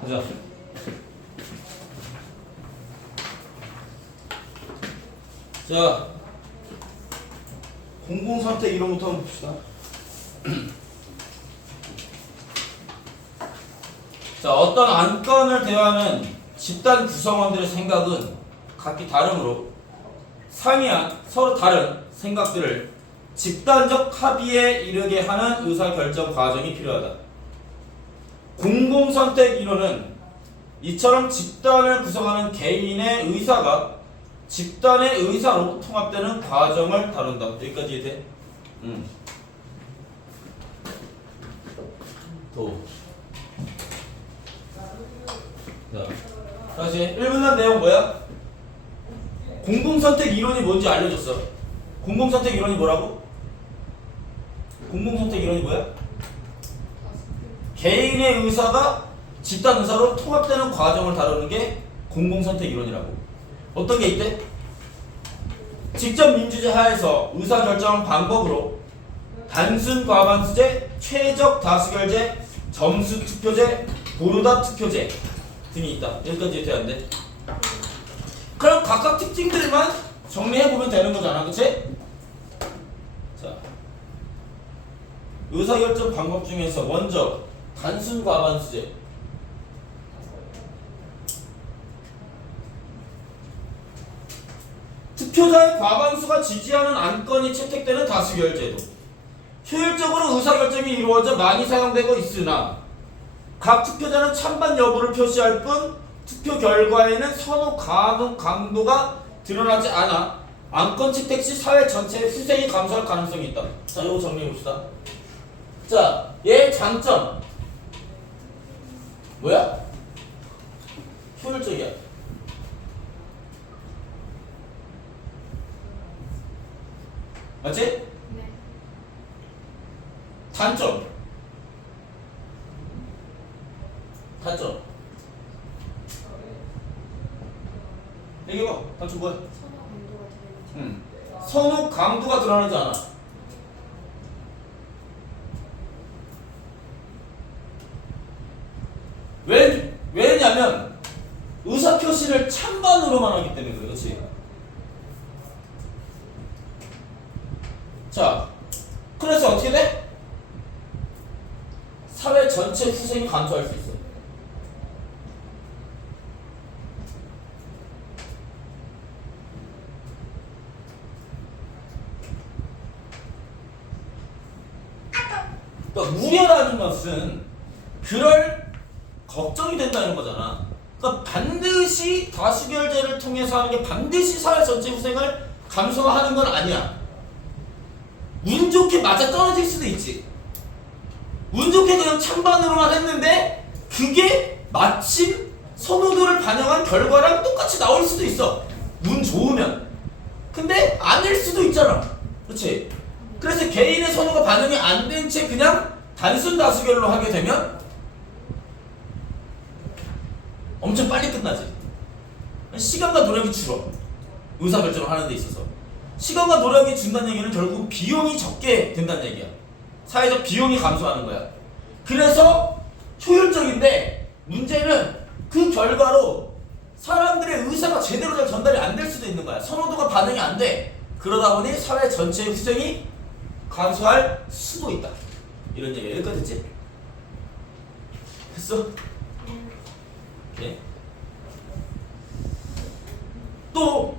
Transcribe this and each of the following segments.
가자. 자, 공공선택 이론부터 한번 봅시다. 자, 어떤 안건을 대하는 집단 구성원들의 생각은 각기 다르므로 상이한 서로 다른 생각들을 집단적 합의에 이르게 하는 의사결정 과정이 필요하다. 공공선택 이론은 이처럼 집단을 구성하는 개인의 의사가 집단의 의사로 통합되는 과정을 다룬다. 여기까지 이해돼? 도. 자, 다시 1분단 내용 뭐야? 공공선택 이론이 뭔지 알려줬어. 공공선택 이론이 뭐라고? 공공선택 이론이 뭐야? 개인의 의사가 집단 의사로 통합되는 과정을 다루는 게 공공선택 이론이라고. 어떤 게 있대? 직접 민주제 하에서 의사결정 방법으로 단순 과반수제, 최적 다수결제, 점수 투표제, 고르다 투표제 등이 있다. 여기까지 돼야 안 돼? 그럼 각각 특징들만 정리해보면 되는 거잖아, 그치? 자, 의사결정 방법 중에서 먼저 단순 과반수제. 투표자의 과반수가 지지하는 안건이 채택되는 다수결제도 효율적으로 의사결정이 이루어져 많이 사용되고 있으나 각 투표자는 찬반 여부를 표시할 뿐 투표 결과에는 선호 강도가 드러나지 않아 안건 채택 시 사회 전체의 후생이 감소할 가능성이 있다. 자, 이거 정리해봅시다. 자, 얘의 장점 뭐야? 효율적이야. 맞지? 네. 단점. 얘기해봐. 단점 뭐야? 선호 강도가 드러나지 않아. 왜냐면 의사표시를 찬반으로만 하기 때문에 그래. 그렇지? 자, 그래서 어떻게 돼? 사회 전체 후생이 감소할 수 있어. 그러니까 우려라는 것은 그럴 걱정이 된다는 거잖아. 그러니까 반드시 다수결제를 통해서 하는 게 반드시 사회 전체 후생을 감소하는 건 아니야. 운 좋게 맞아 떨어질 수도 있지. 운 좋게 그냥 찬반으로만 했는데 그게 마침 선호도를 반영한 결과랑 똑같이 나올 수도 있어. 운 좋으면. 근데 아닐 수도 있잖아. 그렇지? 그래서 개인의 선호가 반영이 안 된 채 그냥 단순 다수결로 하게 되면 엄청 빨리 끝나지. 시간과 노력이 줄어. 의사결정을 하는 데 있어서. 시간과 노력이 준다는 얘기는 결국 비용이 적게 된다는 얘기야. 사회적 비용이 감소하는 거야. 그래서 효율적인데 문제는 그 결과로 사람들의 의사가 제대로 잘 전달이 안 될 수도 있는 거야. 선호도가 반영이 안 돼. 그러다 보니 사회 전체의 후생이 감소할 수도 있다. 이런 얘기야. 여기까지 됐지? 됐어? 오케이. 또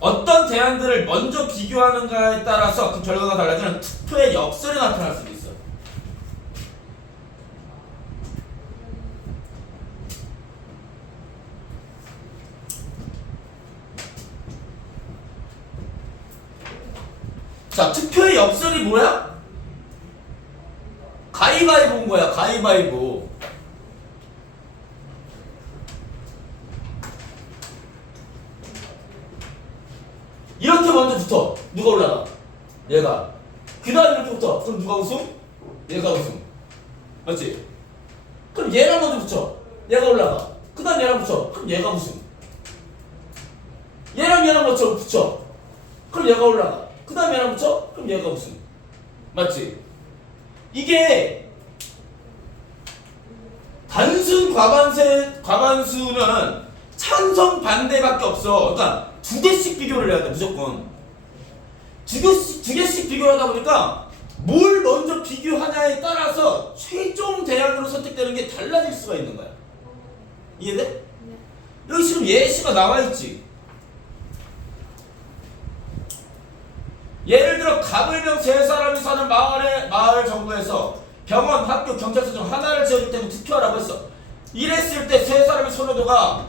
어떤 대안들을 먼저 비교하는가에 따라서 그 결과가 달라지는 투표의 역설이 나타날 수도 있어. 자, 투표의 역설이 뭐야? 가위바위보인 거야. 가위바위보. 이렇게 먼저 붙어. 누가 올라가? 얘가. 그 다음에 이렇게 붙어. 그럼 누가 우승? 얘가 우승. 맞지? 그럼 얘랑 먼저 붙여. 얘가 올라가. 그 다음 얘랑 붙여. 그럼 얘가 우승. 얘랑 먼저 붙여. 그럼 얘가 올라가. 그 다음 얘랑 붙여. 그럼 얘가 우승. 맞지? 이게 단순 과반수는 찬성 반대밖에 없어. 그러니까 두 개씩 비교를 해야 돼 무조건. 두 개씩 비교를 하다 보니까 뭘 먼저 비교하냐에 따라서 최종 대안으로 선택되는 게 달라질 수가 있는 거야. 이해돼? 여기 지금 예시가 나와 있지. 예를 들어 가불병 세 사람이 사는 마을 정부에서 병원, 학교, 경찰서 중 하나를 지어줄 때는 투표하라고 했어. 이랬을 때 세 사람의 선호도가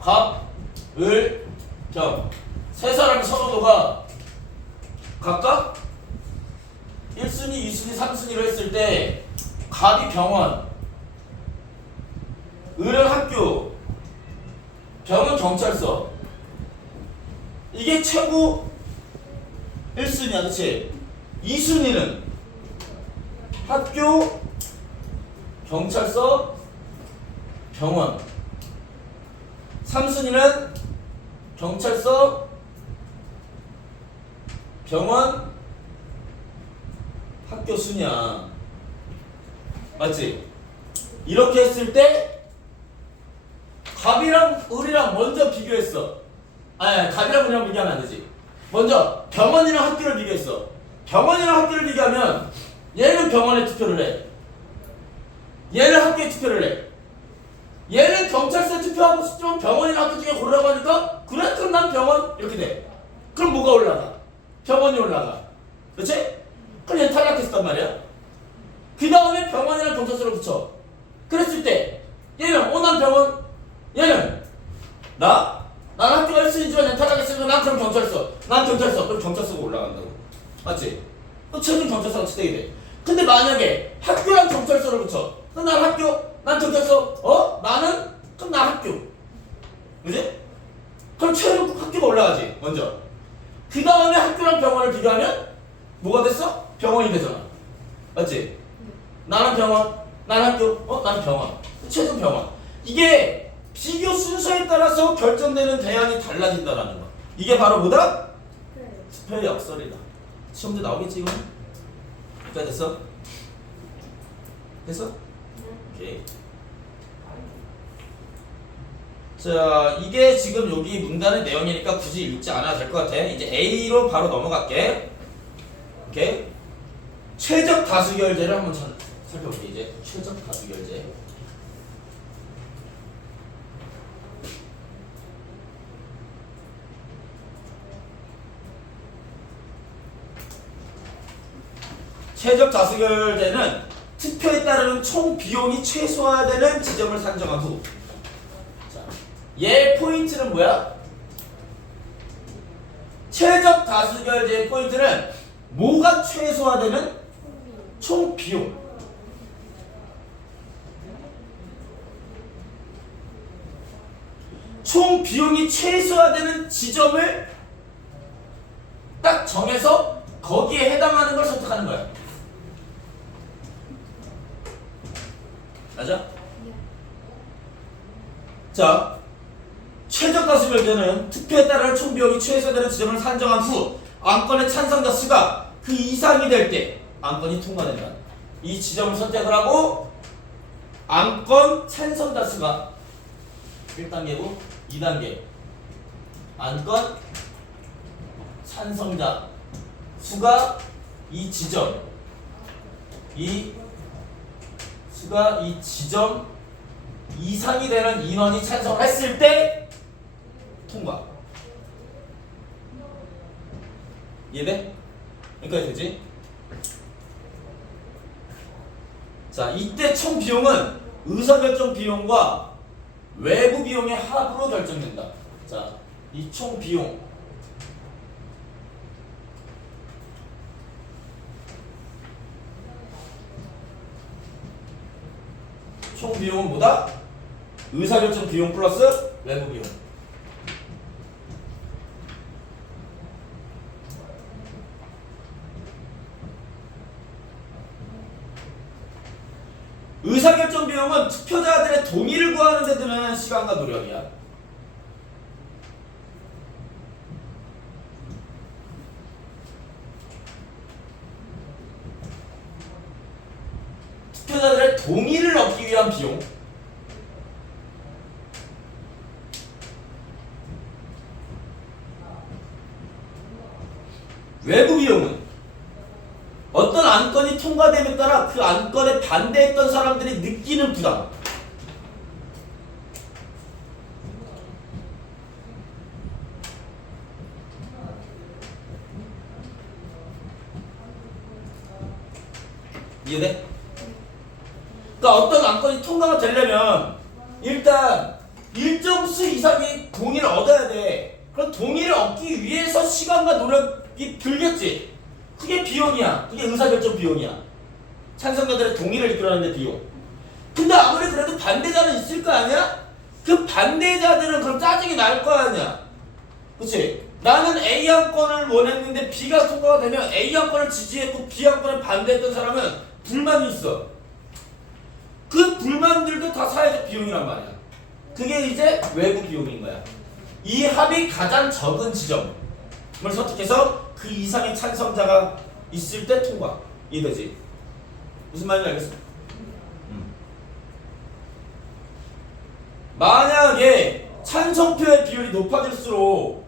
갑, 을, 병. 세 사람의 선호도가 각각 1순위, 2순위, 3순위로 했을 때 갑이 병원, 을은 학교, 병은 경찰서. 이게 최고 1순위야, 그치? 2순위는 학교, 경찰서, 병원. 3순위는 경찰서, 병원, 학교 순이야. 맞지? 이렇게 했을 때 갑이랑 을이랑 먼저 비교했어. 아니, 갑이랑 을이랑 비교하면 안 되지. 먼저 병원이랑 학교를 비교했어. 병원이랑 학교를 비교하면 얘는 병원에 투표를 해. 얘는 학교에 투표를 해. 얘는 경찰서에 투표하고 싶지만 병원이랑 학교 중에 고르라고 하니까 그래? 그럼 난 병원 이렇게 돼. 그럼 뭐가 올라가? 병원이 올라가. 그렇지? 그럼 얘는 탈락했단 말이야. 그 다음에 병원이랑 경찰서를 붙여. 그랬을 때 얘는 난 병원, 얘는 난 학교가 1순위지만 얘는 탈락했으니까 난 그럼 경찰서, 난 경찰서. 그럼 경찰서가 올라간다고. 맞지? 또 최종 경찰서가 치대게 돼. 근데 만약에 학교랑 경찰서를 붙여. 그럼 난 학교, 난 경찰서, 나는? 그럼 난 학교. 그지? 그럼 최종 학교가 올라가지 먼저. 그 다음에 학교랑 병원을 비교하면 뭐가 됐어? 병원이 되잖아. 맞지? 나는 병원, 난 학교, 나는 병원. 최종 병원. 이게 비교 순서에 따라서 결정되는 대안이 달라진다라는 거. 이게 바로 뭐다? 스페어 역설이다. 시험대 나오겠지 이거? 자, 됐어? 됐어? 오케이. 자, 이게 지금 여기 문단의 내용이니까 굳이 읽지 않아도 될 것 같아. 이제 A로 바로 넘어갈게. 오케이. 최적 다수결제를 한번 살펴볼게. 이제 최적 다수결제. 최적 다수결제는 투표에 따르는 총 비용이 최소화되는 지점을 산정한 후. 자, 얘 포인트는 뭐야? 최적 다수결제의 포인트는 뭐가 최소화되는? 총 비용. 총 비용이 최소화되는 지점을 딱 정해서 거기에 해당하는 걸 선택하는 거야. 맞아? 자, 최적 다수결제는 투표에 따른 총 비용이 최소화되는 지점을 산정한 후 안건의 찬성자 수가 그 이상이 될 때 안건이 통과된다. 이 지점을 선택을 하고 안건 찬성자 수가 1단계고 2단계 안건 찬성자 수가 이 지점 이상이 되는 인원이 찬성을 했을 때 통과. 이해돼? 여기까지 되지? 자, 이때 총 비용은 의사결정 비용과 외부 비용의 합으로 결정된다. 자, 이 총 비용 총 비용은 뭐다? 의사결정 비용 플러스 외부 비용. 의사결정 비용은 투표자들의 동의를 구하는 데 드는 시간과 노력이야. 참여자들의 동의를 얻기 위한 비용. 외부 비용은 어떤 안건이 통과됨에 따라 그 안건에 반대했던 사람들이 느끼는 부담. 이해돼? 그러니까 어떤 안건이 통과가 되려면 일단 일정 수 이상의 동의를 얻어야 돼. 그럼 동의를 얻기 위해서 시간과 노력이 들겠지. 그게 비용이야. 그게 의사결정 비용이야. 찬성자들의 동의를 이끌어내는 비용. 근데 아무리 그래도 반대자는 있을 거 아니야? 그 반대자들은 그럼 짜증이 날 거 아니야. 그치? 나는 A 안건을 원했는데 B가 통과가 되면 A 안건을 지지했고 B 안건을 반대했던 사람은 불만이 있어. 그 불만들도 다 사회적 비용이란 말이야. 그게 이제 외부 비용인 거야. 이 합이 가장 적은 지점을 선택해서 그 이상의 찬성자가 있을 때 통과. 이해되지? 무슨 말인지 알겠어? 만약에 찬성표의 비율이 높아질수록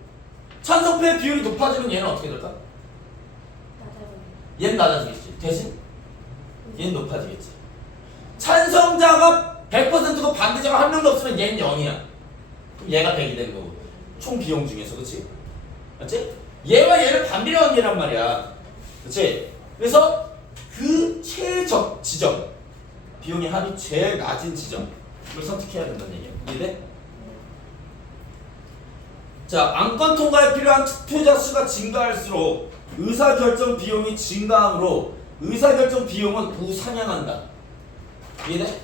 찬성표의 비율이 높아지면 얘는 어떻게 될까? 얘는 낮아지겠지. 대신 얘는 높아지겠지. 찬성자가 100%고 반대자가 한 명도 없으면 얘는 0이야. 그럼 얘가 100이 되는 거고. 총 비용 중에서. 그치? 맞지? 얘와 얘를 반비례 관계란 말이야. 그치? 그래서 그 최적 지점, 비용의 합이 제일 낮은 지점을 선택해야 된다는 얘기야. 이해돼? 자, 안건 통과에 필요한 투표자 수가 증가할수록 의사결정 비용이 증가하므로 의사결정 비용은 우상향한다. 이해돼?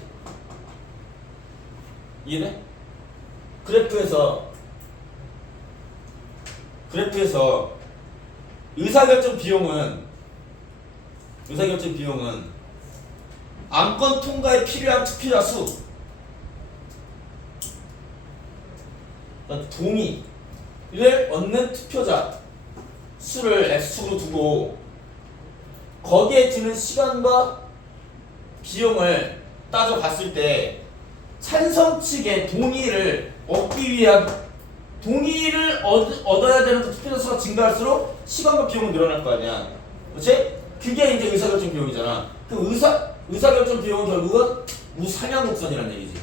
이해돼? 그래프에서 의사결정 비용은 안건 통과에 필요한 투표자 수, 동의를 얻는 투표자 수를 X축으로 두고 거기에 드는 시간과 비용을 따져봤을 때 찬성 측의 동의를 얻기 위한 동의를 얻어야 되는 그 투표자 수가 증가할수록 시간과 비용은 늘어날 거 아니야. 그렇지? 그게 이제 의사결정 비용이잖아. 그 의사결정 비용은 결국은 우상향 곡선이라는 얘기지.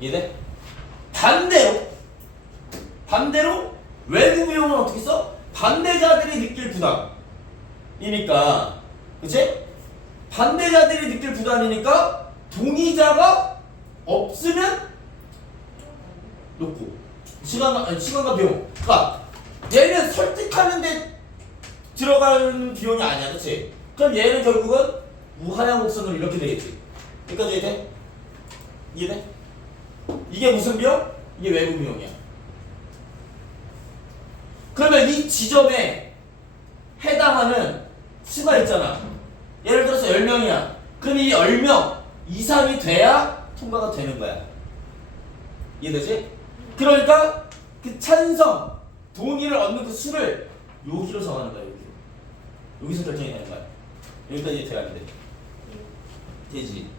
이해돼? 반대로 외부 비용은 어떻게 써? 반대자들이 느낄 부담이니까, 그치? 반대자들이 느낄 부담이니까 동의자가 없으면 높고 시간과 비용. 그러니까 얘는 설득하는데 들어가는 비용이 아니야, 그치? 그럼 얘는 결국은 우하향 곡선으로 이렇게 되겠지. 여기까지 이해돼? 이해돼? 이게 무슨 비용? 이게 외부 비용이야. 그러면 이 지점에 해당하는 수가 있잖아. 예를 들어서 10명이야. 그럼 이 10명 이상이 돼야 통과가 되는 거야. 이해되지? 그러니까 그 찬성, 동의를 얻는 그 수를 여기로 정하는 거야. 여기서 결정이 되는 거야. 여기까지 이해가 안 돼. 되지?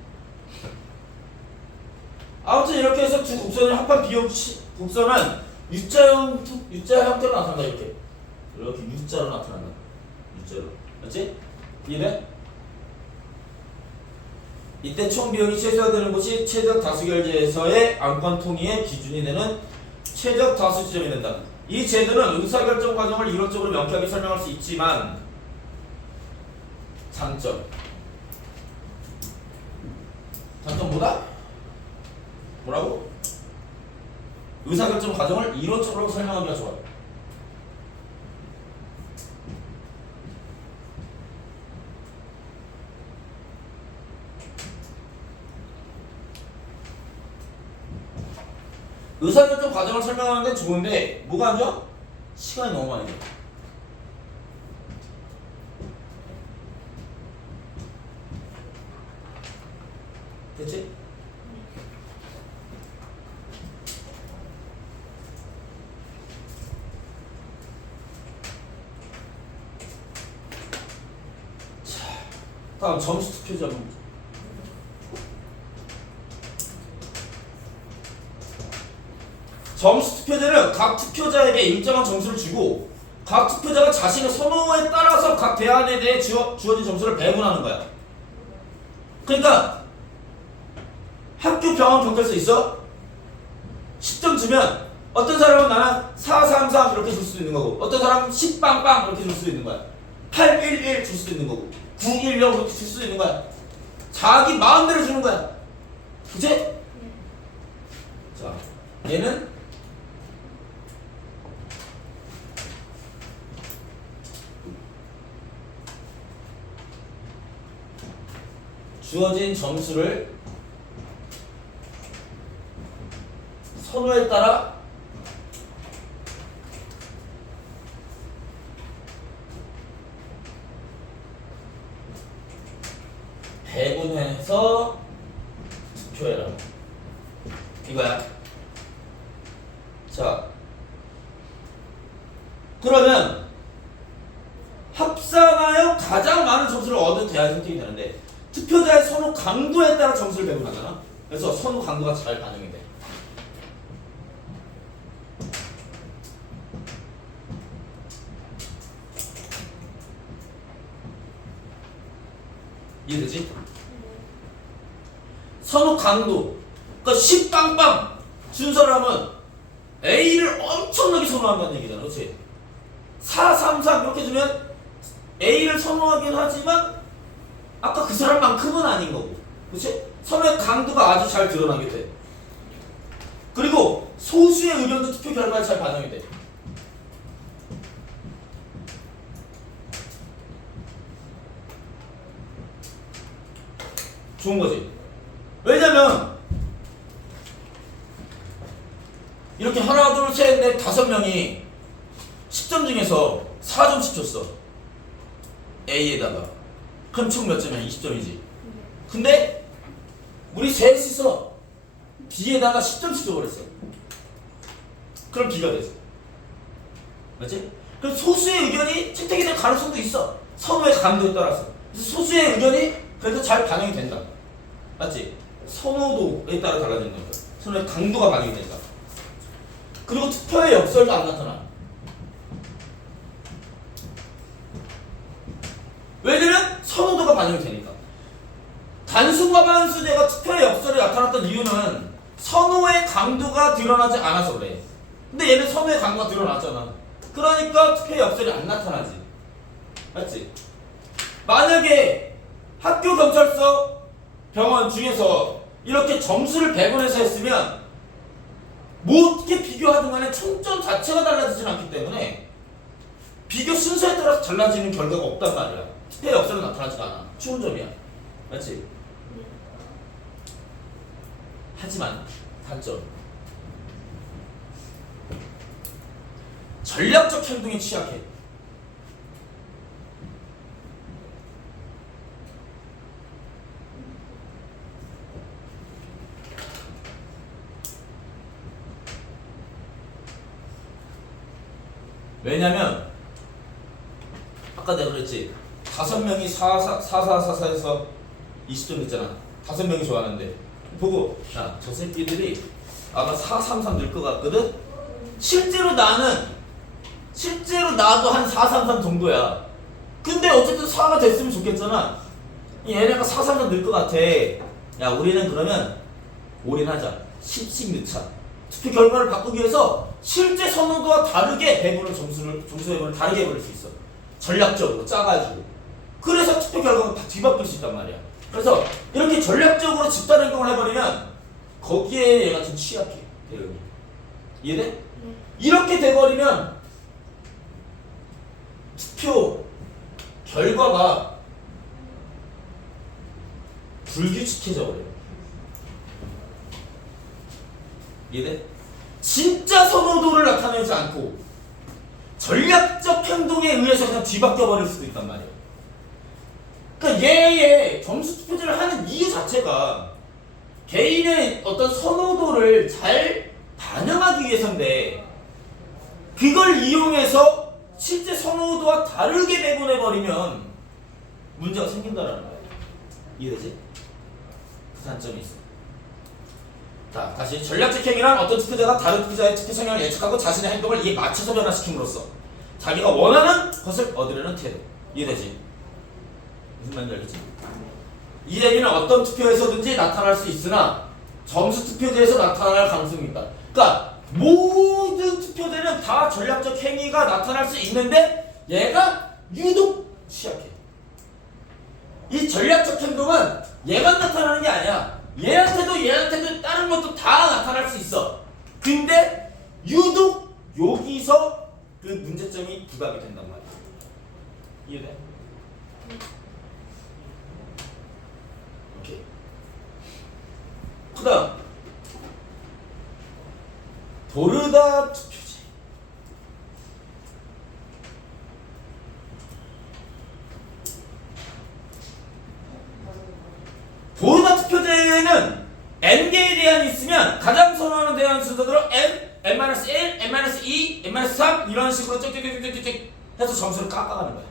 아무튼 이렇게 해서 두 곡선을 합한 비용 곡선은 U자 형태로 나타난다. 이렇게 U자로 나타난다. U자로. 맞지? 이해돼? 이때 총 비용이 최소화되는 곳이 최적 다수결제에서의 안건 통의의 기준이 되는 최적 다수 지점이 된다. 이 제도는 의사결정 과정을 이론적으로 명쾌하게 설명할 수 있지만 장점 뭐다? 뭐라고? 의사결정 과정을 이론적으로 설명하기가 좋아요. 의사결정 과정을 설명하는 데 좋은데 뭐가 안 좋아? 시간이 너무 많이 돼. 됐지? 다음 점수 투표자 문제. 점수 투표제는 각 투표자에게 일정한 점수를 주고 각 투표자가 자신의 선호에 따라서 각 대안에 대해 주어진 점수를 배분하는 거야. 그러니까 학교 병원 경찰서 있어? 10점 주면 어떤 사람은 나는 4, 3, 3 이렇게 줄 수도 있는 거고 어떤 사람은 10 빵빵 이렇게 줄 수도 있는 거야. 8, 1, 1 줄 수도 있는 거고 9, 1, 0 이렇게 줄 수도 있는 거야. 자기 마음대로 주는 거야. 그치? 자, 얘는 주어진 점수를 선호에 따라 배분해서 투표해라. 이거야. 자, 그러면 합산하여 가장 많은 점수를 얻은 대안 선택이 되는데 투표자의 선호 강도에 따라 점수를 배분하잖아. 그래서 선호 강도가 잘 반영이 돼. 이해되지? 선호 강도. 그러니까 10 빵빵 준 사람은 A를 엄청나게 선호한다는 얘기잖아. 그렇지? 4, 3, 3 이렇게 주면 A를 선호하긴 하지만 아까 그 사람만큼은 아닌 거고. 그렇지? 선호의 강도가 아주 잘 드러나게 돼. 그리고 소수의 의견도 투표 결과에 잘 반영이 돼. 좋은 거지. 왜냐면 이렇게 하나 둘 셋 넷 다섯 명이 10점 중에서 4점씩 줬어. A에다가. 그럼 총 몇 점이야? 20점이지. 근데 우리 셋이서 B에다가 10점씩 줘버렸어. 그럼 B가 됐어. 맞지? 그럼 소수의 의견이 채택이 될 가능성도 있어. 선호의 강도에 따라서. 그래서 소수의 의견이 그래도 잘 반영이 된다. 맞지? 선호도에 따라 달라지는 거야. 선호의 강도가 반영이 된다. 그리고 투표의 역설도 안 나타나. 왜냐면 선호도가 반영이 되니까. 단수과반수제가 투표의 역설에 나타났던 이유는 선호의 강도가 드러나지 않아서 그래. 근데 얘는 선호의 강도가 드러났잖아. 그러니까 투표의 역설이 안 나타나지. 맞지? 만약에 학교, 경찰서, 병원 중에서 이렇게 점수를 배분해서 했으면 뭐 어떻게 비교하든 간에 총점 자체가 달라지진 않기 때문에 비교 순서에 따라서 달라지는 결과가 없단 말이야. 투표의 역설은 나타나지가 않아. 쉬운 점이야. 맞지? 하지만 단점. 전략적 행동에 취약해. 왜냐면 아까 내가 그랬지. 5명이 4444에서 20점 됐잖아. 5명이 좋아하는데 보고 야, 저 새끼들이 아마 433 늘 것 같거든? 실제로 나도 한 433 정도야. 근데 어쨌든 4가 됐으면 좋겠잖아. 얘네가 433 늘 것 같아. 야, 우리는 그러면 올인하자. 10씩 넣자. 투표 결과를 바꾸기 위해서 실제 선호도와 다르게 점수 배분을 다르게 해버릴 수 있어. 전략적으로 짜가지고. 그래서 투표 결과가 뒤바뀔 수 있단 말이야. 그래서 이렇게 전략적으로 집단 행동을 해버리면 거기에 얘가 좀 취약해. 대응이. 이해돼? 이렇게 돼버리면 투표 결과가 불규칙해져 버려요. 이해돼? 진짜 선호도를 나타내지 않고 전략적 행동에 의해서 그냥 뒤바뀌어 버릴 수도 있단 말이에요. 그러니까 얘의 점수 투표제를 하는 이유 자체가 개인의 어떤 선호도를 잘 반영하기 위해서인데 그걸 이용해서 실제 선호도와 다르게 배분해 버리면 문제가 생긴다라는 거예요. 이해되지? 그 단점이 있어. 자, 다시 전략적 행위란 어떤 투표자가 다른 투표자의 투표 성향을 예측하고 자신의 행동을 이에 맞춰서 변화시킴으로써 자기가 원하는 것을 얻으려는 태도. 이해되지? 무슨 말인지 알겠지? 이 행위는 어떤 투표에서든지 나타날 수 있으나 점수 투표제에서 나타날 가능성이 있다. 그러니까 모든 투표제는 다 전략적 행위가 나타날 수 있는데 얘가 유독 취약해. 이 전략적 행동은 얘만 나타나는 게 아니야. 얘한테도 다른 것도 다 나타날 수 있어. 근데 유독 여기서 그 문제점이 부각이 된단 말이야. 이해돼? 오케이. 그 다음 보르다 투표제. 보르다 투표제는 n개의 대안이 있으면 가장 선호하는 대안 순서대로 n, n-1, n-2, n-3 이런 식으로 쭉쭉쭉쭉쭉 해서 점수를 깎아가는 거야.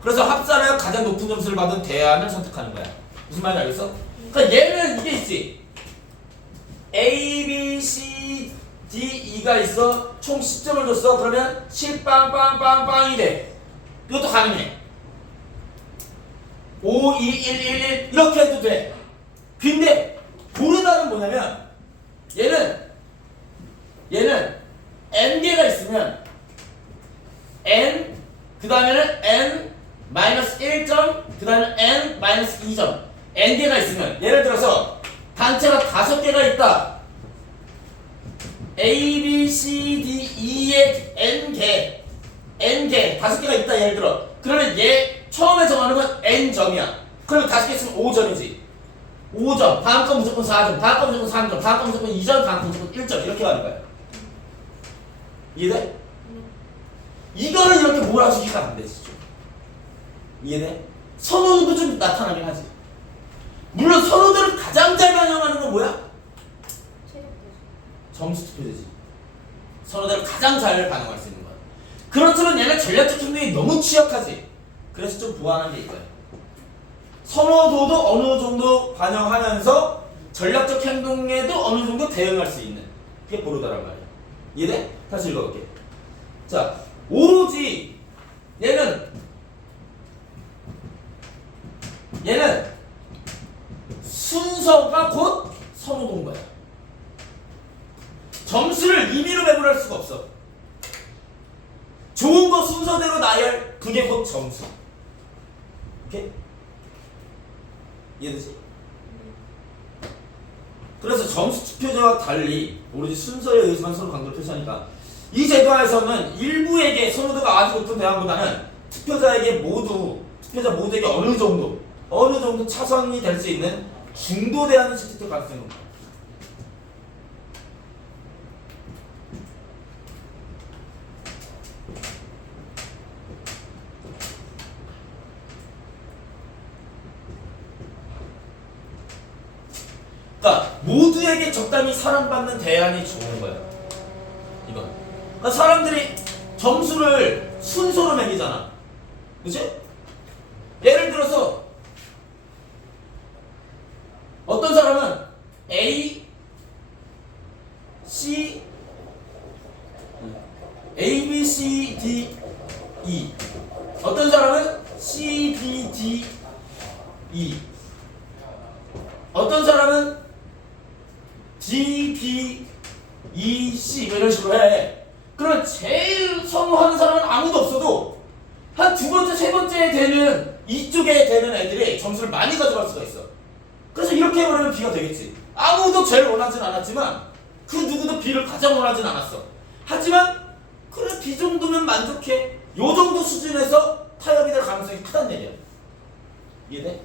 그래서 합산하여 가장 높은 점수를 받은 대안을 선택하는 거야. 무슨 말인지 알겠어? 그러니까 얘는 이게 있지. A, B, C, D, E가 있어. 총 10점을 줬어. 그러면 7빵빵빵빵이 돼. 이것도 가능해. 5, 2, 1, 1, 1 이렇게 해도 돼. 근데 보르다는 뭐냐면 얘는 n개가 있으면 n 그 다음에는 n-1점 그 다음에 n-2점 n개가 있으면 예를 들어서 단체가 5개가 있다. A, B, C, D, E의 n개 5개가 있다 예를 들어. 그러면 얘 처음에 정하는 건 n점이야. 그러면 5개 있으면 5점이지. 5점, 다음 건 무조건 4점, 다음 건 무조건 3점, 다음 건 무조건 2점, 다음 건 무조건 1점 이렇게 가는 거야. 이해돼? 이거는 이렇게 몰아주기가 안 되지. 이해돼? 선호도 좀 나타나긴 하지. 물론 선호도를 가장 잘 반영하는 건 뭐야? 점수 투표제지. 선호도를 가장 잘 반영할 수 있는 거야. 그렇지만 얘는 전략적 행동이 너무 취약하지. 그래서 좀 보완한 게 이거야. 선호도도 어느 정도 반영하면서 전략적 행동에도 어느 정도 대응할 수 있는 그게 보르다란 말이야. 이해돼? 다시 읽어볼게. 자, 오로지 얘는 순서가 곧 선호도인 거야. 점수를 임의로 배분할 수가 없어. 좋은 거 순서대로 나열, 그게 곧 점수. 오케이? 이해되지? 그래서 점수 투표제와 달리 오로지 순서에 의해서만 서로 강도를 표시하니까 이 제도에서는 일부에게 선호도가 아주 높은 대안보다는 투표자 모두에게 어느 정도 차선이 될 수 있는 중도 대안을 채택될 가능성이 높다. 그러니까 모두에게 적당히 사랑받는 대안이 좋은 거야. 이건. 그러니까 사람들이 점수를 순서로 매기잖아. 그치? 예를 들어서 어떤 사람은 A, B, C, D, E. 어떤 사람은 C, B, D, E. 어떤 사람은 D, B, E, C 이런 식으로 해. 그럼 제일 선호하는 사람은 아무도 없어도 한 두 번째, 세 번째 되는 이쪽에 되는 애들이 점수를 많이 가져갈 수가 있어. 그래서 이렇게 해버리면 B가 되겠지. 아무도 제일 원하진 않았지만 그 누구도 B를 가장 원하진 않았어. 하지만 그래 B 정도면 만족해. 요 정도 수준에서 타협이 될 가능성이 크다는 얘기야. 이해돼?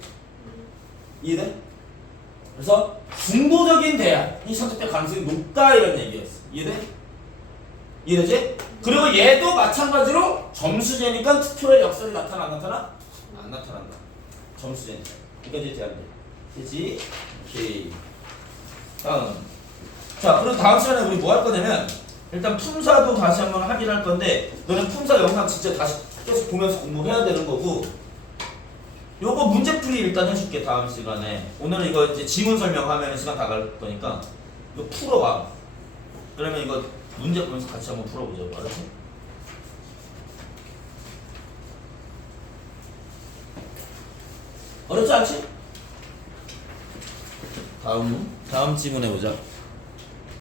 이해돼? 그래서 중도적인 대안이 선택될 가능성이 높다 이런 얘기였어. 이해돼? 이해되지? 그리고 얘도 마찬가지로 점수제니까 투표의 역설이 나타나 안 나타나? 안 나타난다. 점수제니까. 여기까지 대안돼. 되지? 오케이. 다음. 자, 그럼 다음 시간에 우리 뭐 할 거냐면 일단 품사도 다시 한번 확인할 건데 너는 품사 영상 진짜 다시 계속 보면서 공부해야 되는 거고 요거 문제풀이 일단 해줄게 다음 시간에. 오늘은 이거 이제 지문 설명하면 시간 다 갈 거니까 이거 풀어봐. 그러면 이거 문제 보면서 같이 한번 풀어보자고. 알았지? 어렵지 않지? 다음 지문 해보자.